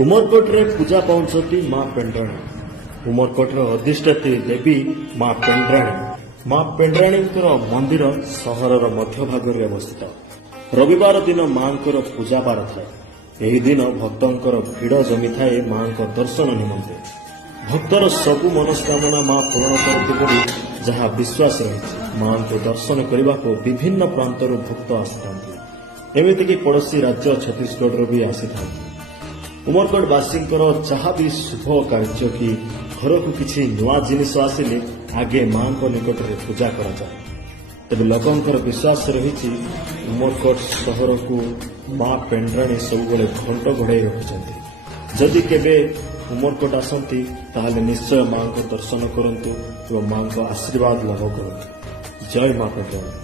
उमरकोटे पूजा पाउछती माँ पेंड्राणी। उमरकोटर अधिष्ठात्री देवी माँ पेंड्राणी। माँ पेंड्राणी मंदिर सहर मध्य भाग में अवस्थित। रविवार दिन माँ पूजा बार थाए। यही दिन भक्तर भिड़ जमी थाए माँ दर्शन निमंते। भक्तर सबु मनस्कामना माँ पूर्ण करती बोली जहाँ विश्वास रही। माँ को दर्शन करने को विभिन्न प्रांतर भक्त आसी एमतीक पड़ोशी राज्य छत्तीसगढ़ भी आसी था। उमरकोटवासी जहाँ भी शुभ कार्य कि घर को किसी नुआ जिनिस आसिले आगे माँ निकट में पूजा करा जाए। तेज लोकंर विश्वास रही उमरकोट सहर को माँ पेंड्राणी सब घंट घोड़ाई रखुंट। जदि केवे उमरकोट आसती ताले निश्चय माँ को दर्शन करंतु और माँ को आशीर्वाद लाभ करंतु। जय माँ पेंड्राणी।